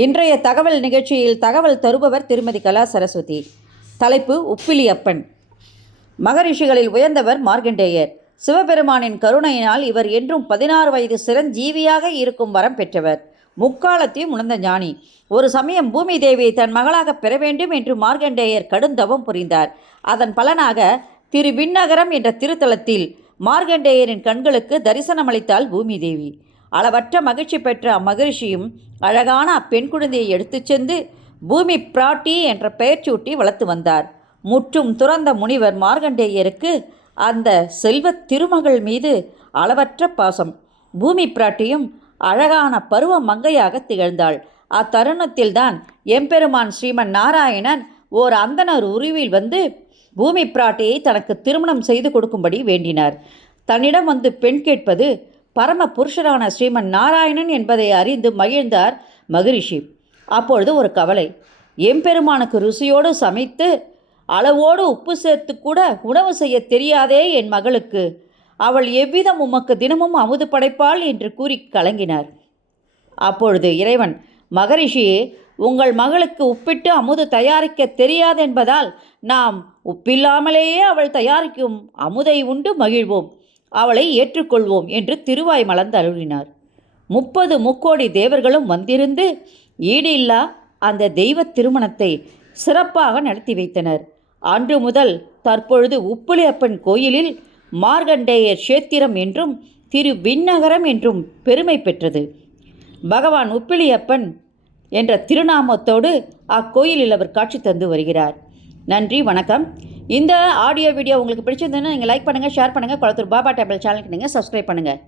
இன்றைய தகவல் நிகழ்ச்சியில் தகவல் தருபவர் திருமதி கலா சரஸ்வதி. தலைப்பு உப்பிலியப்பன். மகரிஷிகளில் உயர்ந்தவர் மார்க்கண்டேயர். சிவபெருமானின் கருணையினால் இவர் என்றும் பதினாறு வயது சிரஞ்சீவியாக இருக்கும் வரம் பெற்றவர். முக்காலத்தையும் உணர்ந்த ஞானி. ஒரு சமயம் பூமி தேவியை தன் மகளாக பெற வேண்டும் என்று மார்க்கண்டேயர் கடுந்தவம் புரிந்தார். அதன் பலனாக திருவிண்ணகரம் என்ற திருத்தலத்தில் மார்க்கண்டேயரின் கண்களுக்கு தரிசனமளித்தாள் பூமி தேவி. அளவற்ற மகிழ்ச்சி பெற்ற அம்மகிழ்ச்சியும் அழகான அப்பெண் குழந்தையை எடுத்துச் சென்று பூமி பிராட்டி என்ற பெயர் சூட்டி வளர்த்து வந்தார். முற்றும் துறந்த முனிவர் மார்கண்டேயருக்கு அந்த செல்வத் திருமகள் மீது அளவற்ற பாசம். பூமி பிராட்டியும் அழகான பருவ மங்கையாக திகழ்ந்தாள். அத்தருணத்தில்தான் எம்பெருமான் ஸ்ரீமன் நாராயணன் ஓர் அந்தனர் உருவில் வந்து பூமி பிராட்டியை தனக்கு திருமணம் செய்து கொடுக்கும்படி வேண்டினார். தன்னிடம் வந்து பெண் கேட்பது பரம புருஷரான ஸ்ரீமன் நாராயணன் என்பதை அறிந்து மகிழ்ந்தார் மகரிஷி அப்பொழுது ஒரு கவலை. எம்பெருமானுக்கு ருசியோடு சமைத்து அளவோடு உப்பு சேர்த்து கூட உணவு செய்ய தெரியாதே என் மகளுக்கு. அவள் எவ்விதம் உமக்கு தினமும் அமுது படைப்பாள் என்று கூறி கலங்கினார். அப்பொழுது இறைவன் மகரிஷியே உங்கள் மகளுக்கு உப்பிட்டு அமுது தயாரிக்க தெரியாதென்பதால் நாம் உப்பில்லாமலேயே அவள் தயாரிக்கும் அமுதை உண்டு மகிழ்வோம். அவளை ஏற்றுக்கொள்வோம் என்று திருவாய் மலர்ந்து அருளினார். முப்பது முக்கோடி தேவர்களும் வந்திருந்து ஈடு இல்லா அந்த தெய்வ திருமணத்தை சிறப்பாக நடத்தி வைத்தனர். அன்று முதல் தற்பொழுது உப்புளியப்பன் கோயிலில் மார்கண்டேயர் கஷேத்திரம் என்றும் திரு விண்ணகரம் என்றும் பெருமை பெற்றது. பகவான் உப்பிலியப்பன் என்ற திருநாமத்தோடு அக்கோயிலில் அவர் காட்சி தந்து வருகிறார். நன்றி வணக்கம். இந்த ஆடியோ வீடியோ உங்களுக்கு பிடிச்சிருந்ததுன்னா நீங்கள் லைக் பண்ணுங்கள் ஷேர் பண்ணுங்கள் குளத்தூர் பாபா டேபிள் சேனலுக்கு நீங்கள் சப்ஸ்கிரைப் பண்ணுங்கள்